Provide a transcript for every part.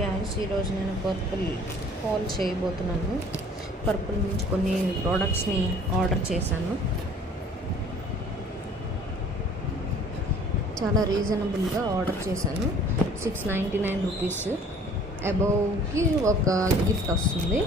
Gas ఈరోజు నేను purple call చేయబోతున్నాను. పర్పుల్ నుంచి కొన్ని ప్రోడక్ట్స్ని ఆర్డర్ చేశాను. చాలా రీజనబుల్గా ఆర్డర్ చేశాను. 699 రూపీస్. అబౌవ్కి ఒక గిఫ్ట్ వస్తుంది.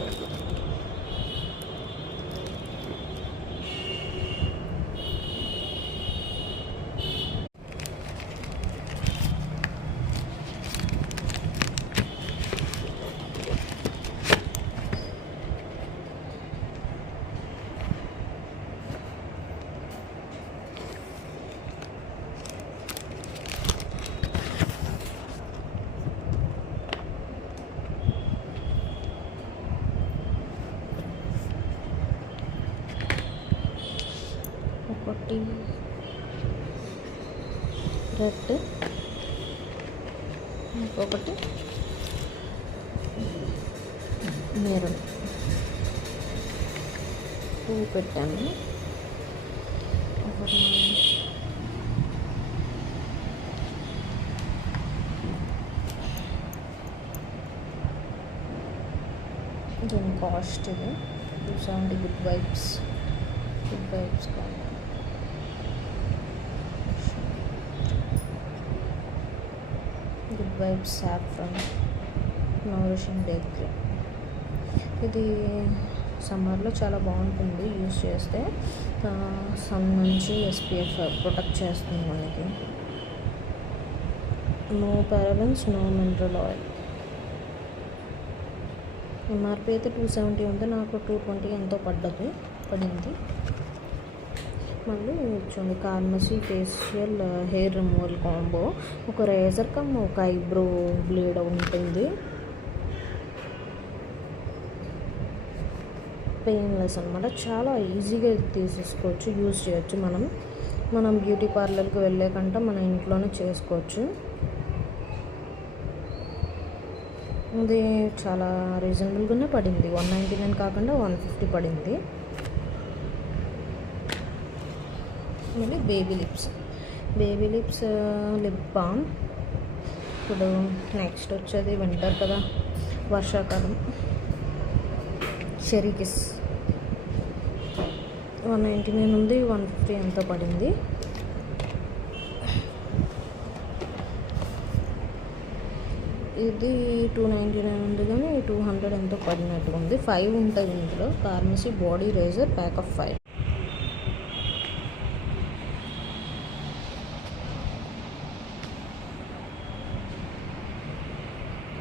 ఒకటి రెడ్, ఇంకొకటి మెరూన్. 2 పెట్టాను. ఒకటి దీని కాస్ట్ ఇది 270. గుడ్ వైబ్స్ కావాలి. Good vibes saffron nourishing day cream. ఇది సమ్మర్లో చాలా బాగుంటుంది యూస్ చేస్తే. సన్ నుంచి SPF ప్రొటెక్ట్ చేస్తుంది మనకి. No parabens, no mineral oil. MRP అయితే 270 ఉంది, నాకు 220 ఎంతో పడింది. మళ్ళీ చూడండి, కార్మసీ ఫేషియల్ హెయిర్ రిమూవల్ కాంబో. ఒక రేజర్ కమ్ ఒక ఐబ్రో బ్లేడ్ ఉంటుంది. పెయిన్లెస్ అనమాట. చాలా ఈజీగా తీసేసుకోవచ్చు, యూజ్ చేయొచ్చు. మనం బ్యూటీ పార్లర్కి వెళ్ళే కంటే మన ఇంట్లోనే చేసుకోవచ్చు. ఇది చాలా రీజనబుల్గానే పడింది. 199 కాకుండా 150 పడింది. మళ్ళీ బేబీ లిప్స్ లిప్ బామ్. ఇప్పుడు నెక్స్ట్ వచ్చేది వింటర్ కదా, వర్షాకాలం. చెరీ కిస్ 199 ఉంది, 150 ఎంతో పడింది. ఇది 299 ఉంది, కానీ 200 ఎంతో పడినట్టుగా ఉంది. 5 ఉంటుంది ఇందులో. కార్మసీ బాడీ రేజర్ ప్యాక్ ఆఫ్ 5.